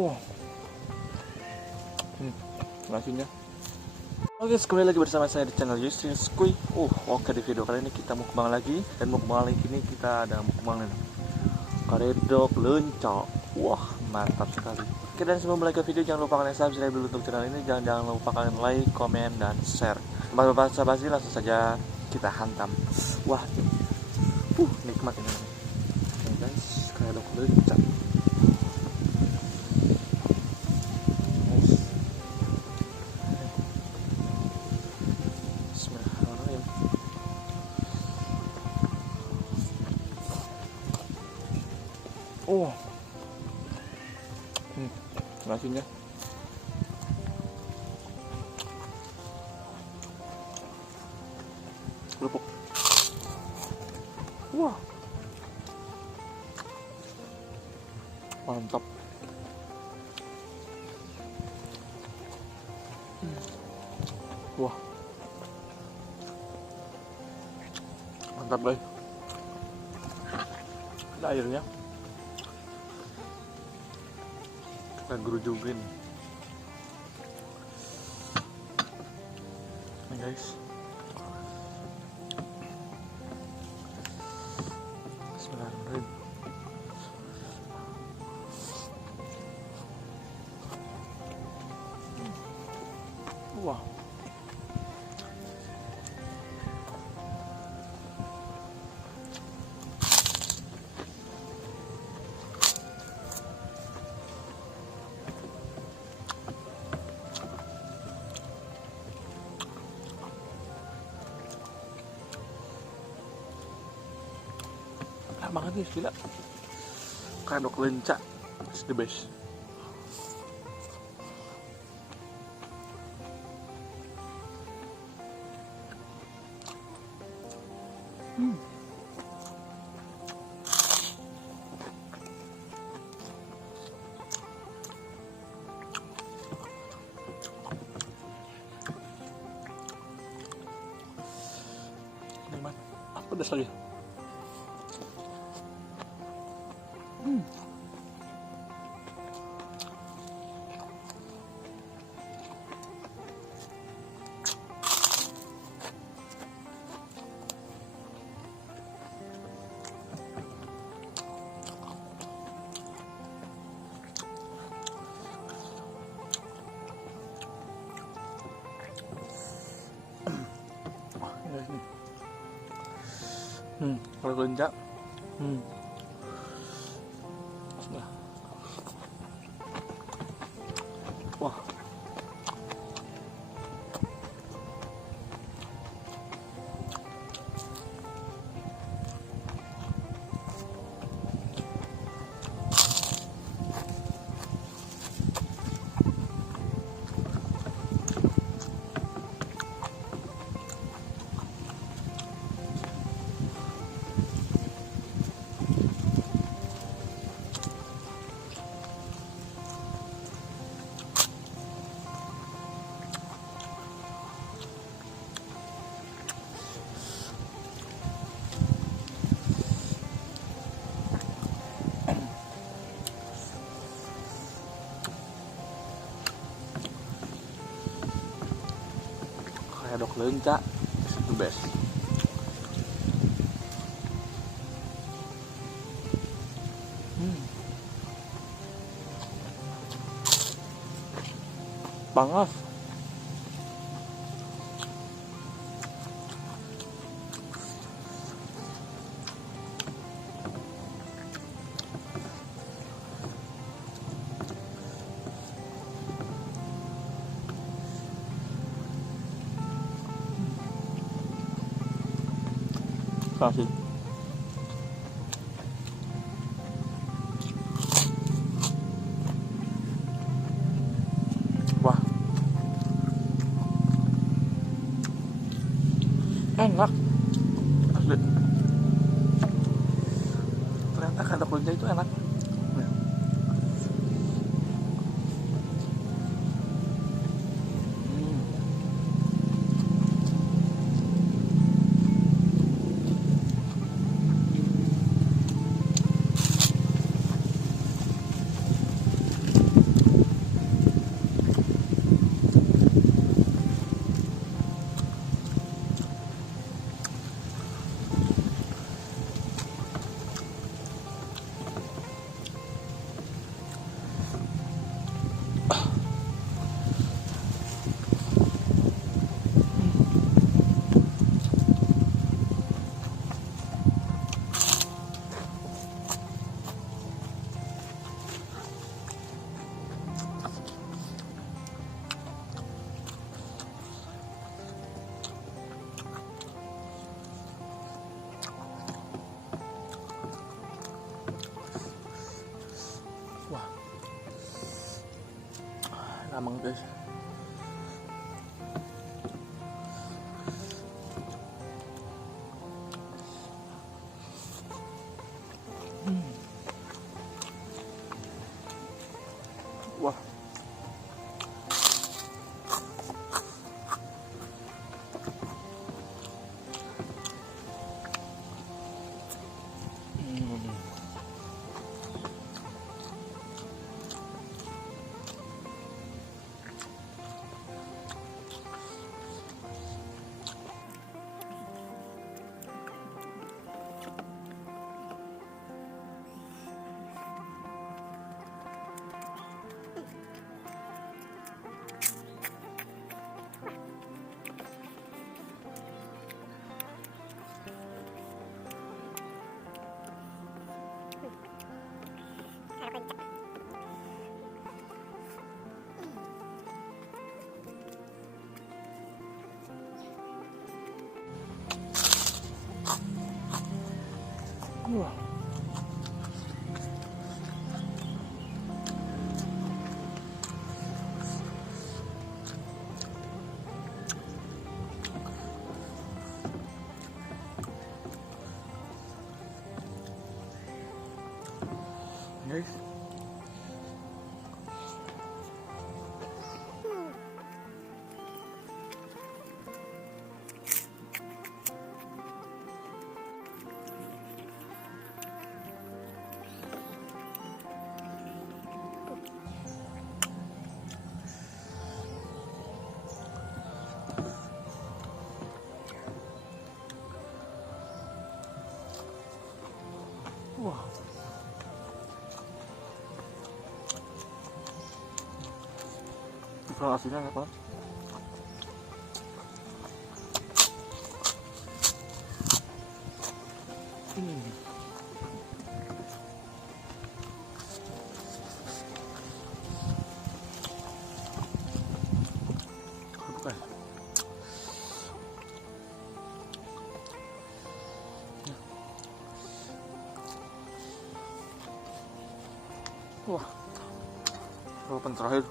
Oh, nasinya. Oke, kembali lagi bersama saya di channel Yusrin Skuy. Oke, di video kali ini kita mukbang lagi. Dan mukbang kali ini kita ada mukbang ini, karedok leunca. Wah, mantap sekali. Oke, dan sebelum mulai ke video, jangan lupa kalian subscribe dulu untuk channel ini. Jangan lupa kalian like, komen, dan share. Tanpa basa-basi, langsung saja kita hantam. Wah, nikmat ini. Oke guys, karedok leunca. Nasinya. Kerupuk. Wah. Mantap. Wah. Mantap, guys. Ada airnya. Kita gerujugin. Nih guys. Bismillahirrahmanirrahim. Wah. Enak banget nih, gila. Karedok leunca, it's the best. Nikmat. Pedas lagi. Kalau leunca. Wah. Karedok leunca, it's the best. Panas. Kasih. Wah. Enak. Asli. Ternyata karedok leunca itu enak. Amang guys. Wah. Wah. Guys. Wah. Kalau asinnya apa? Bukan. Wah, jawaban terakhir.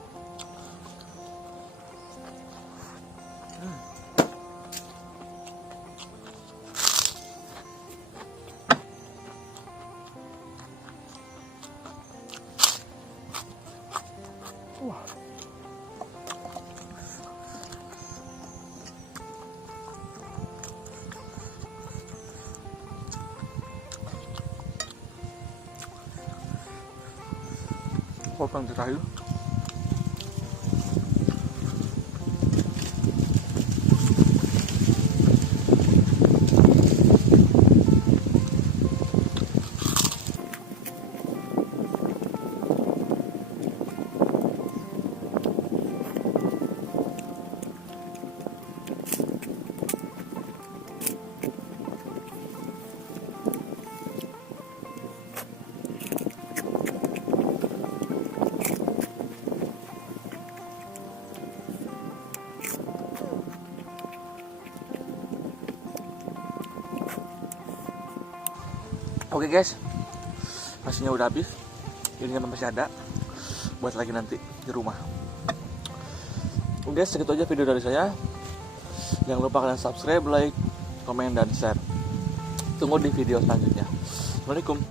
Wah. Jawaban terakhir. Oke guys, nasinya udah habis, ini masih ada buat lagi nanti di rumah. Oke, segitu aja video dari saya. Jangan lupa kalian subscribe, like, komen, dan share. Tunggu di video selanjutnya. Assalamualaikum.